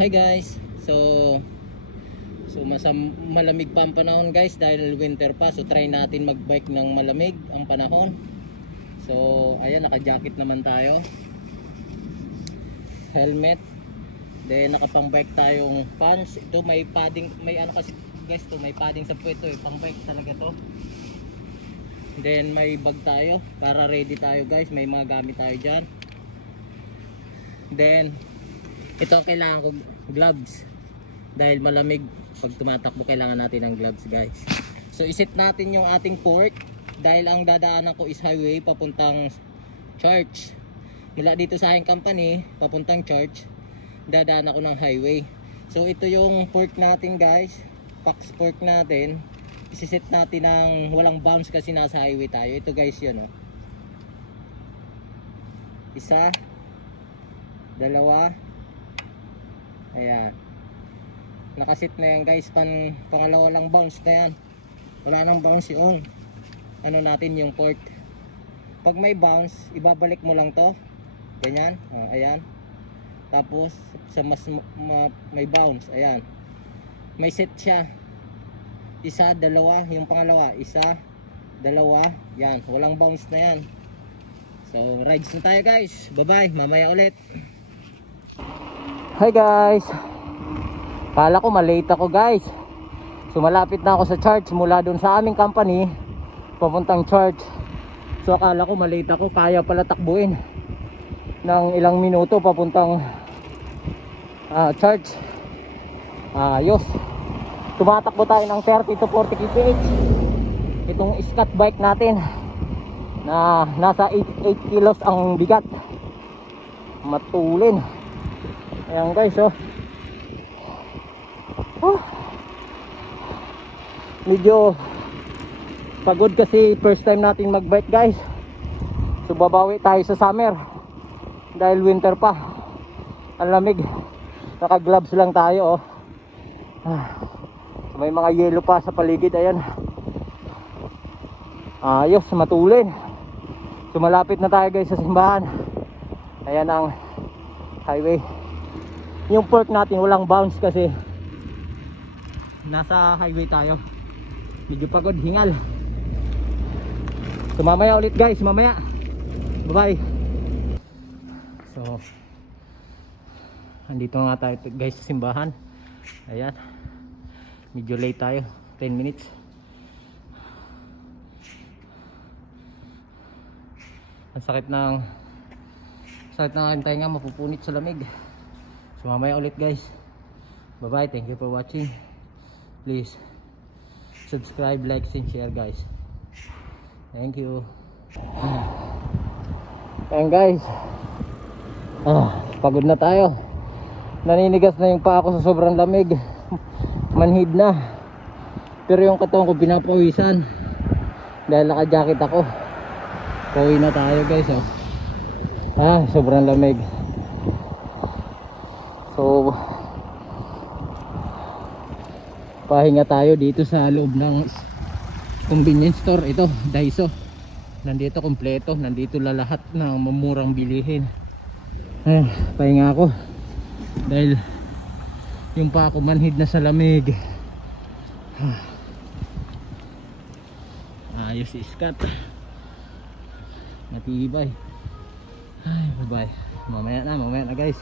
Hi guys. Malamig pa ang panahon guys dahil winter pa. So try natin magbike ng malamig ang panahon. So ayan, naka-jacket naman tayo. Helmet. Then nakapang-bike tayong pants. Ito may padding, may ano kasi guys, to may padding sa puwet to, pang-bike talaga to. Then may bag tayo para ready tayo guys. May mga gamit tayo diyan. Then ito ang kailangan ko, gloves, dahil malamig pag tumatakbo kailangan natin ng gloves guys. So iset natin yung ating port dahil ang dadaanan ko is highway papuntang church. Mula dito sa aking company papuntang church, dadaanan ko ng highway. So ito yung port natin guys, pax port natin. Isiset natin ng walang bounce kasi nasa highway tayo. Ito guys yun, oh. Isa, dalawa, ayan, nakasit na yan guys. Pangalawa lang bounce na yan, wala nang bounce yung ano natin, yung port. Pag may bounce ibabalik mo lang to ganyan, ayan. Tapos sa may bounce, ayan, may set siya. Isa, dalawa, yung pangalawa, isa, dalawa, yan, walang bounce na yan. So rides na tayo guys, bye bye, mamaya ulit. Hi guys, kala ko malate ako guys. So malapit na ako sa church mula dun sa aming company papuntang church. So akala ko malate ako, kaya pala takbuin ng ilang minuto papuntang church. Ayos, tumatakbo tayo ng 30 to 40 kph. Itong scat bike natin na nasa 8 kilos ang bigat, matulin. Ayan guys, oh. Medyo pagod kasi first time natin magbike guys. So babawi tayo sa summer dahil winter pa, ang lamig. Naka gloves lang tayo, oh. May mga yelo pa sa paligid, ayan. Ayos, matulin. So malapit na tayo guys sa simbahan. Ayan ang highway. Yung port natin walang bounce kasi nasa highway tayo. Medyo pagod, hingal. So mamaya ulit guys, mamaya. Bye bye. So andito nga tayo guys sa simbahan. Ayan, medyo late tayo, 10 minutes. Ang sakit ng aking tainga, mapupunit sa lamig. So mamaya ulit guys. Bye bye, thank you for watching. Please subscribe, like, and share guys. Thank you. Ayan guys, pagod na tayo. Naninigas na yung paa ko sa sobrang lamig. Manhid na. Pero yung katawan ko pinapawisan dahil naka-jacket ako. Pauwi na tayo guys, oh. Sobrang lamig. So pahinga tayo dito sa loob ng convenience store. Ito, Daiso. Nandito kompleto, nandito lahat ng mamurang bilihin. Pahinga ako dahil yung pa ako manhid na sa lamig. Ayos si Scott, matibay. Bye bye, mamaya na guys.